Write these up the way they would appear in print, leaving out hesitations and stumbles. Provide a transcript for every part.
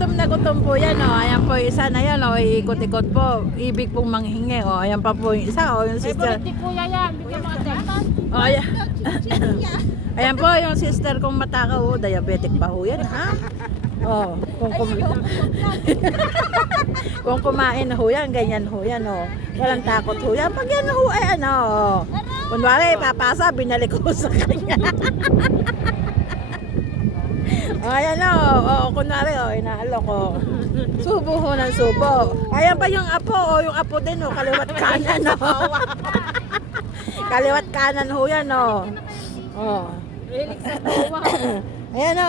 gutom na gutom po yan, oh. Ayan po, isa na yan, oh. Ikot-ikot po. Ibig pong manghingi, oh. Ayan pa po yung isa, oh. Yung sister. Favorite kuya yan. Bigyan mo ate. Oh, ayan. Ayan po, yung sister kong matakaw, oh. Diabetic pa ho yan, ha? Oh, kung kumain ho yan, ganyan ho yan, oh. Walang takot ho yan. Pag yan ho, ay ano, oh. Kunwari, papasa, binalik ko sa kanya. Oh, ayan o. Oh, kunwari o, inaalok o. Subo ho ng subo. Ayan pa yung apo o. Yung apo din o. Kaliwat kanan o. Kaliwat kanan ho yan o. Oh. Ayan o.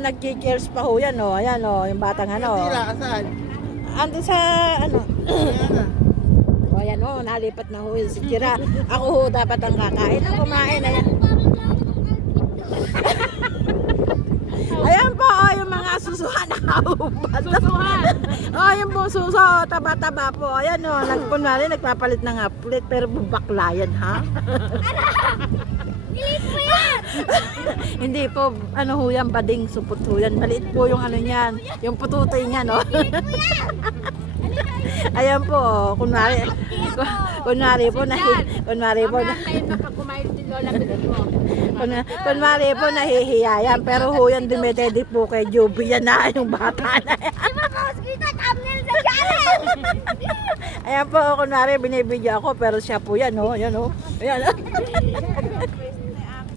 Nag-cheers pa ho yan o. Ayan o. Yung batang ano. Ando sa ano. O ayan o. Nalipat na ho yun si Kira. Ako ho dapat ang kakain. Ang kumain. Ayan. Ayan po, oh, yung mga susuhan na hubad. Susuhan. Oh, yung pong suso, taba-taba po. Ayan o, kunwari nagpapalit ng uplet, pero bakla yan, ha? Ilit mo yan! Hindi po, ano ho yan, bading, supot ho yan. Maliit po yung ano niyan, yung pututoy niya, no? Ayan po, oh, kunwari po na, kunwari po na, Kayo na pag kumain si Lola, bilhin mo. kunwari po nahihiya yan, pero ho yan dumitedi po kay Juby yan na yung bata na yan. Di ba kaos kita, thumbnail sa channel? Ayan po, kunwari binibidyo ako, pero siya po yan, oh, yan, oh. Ayan, oh.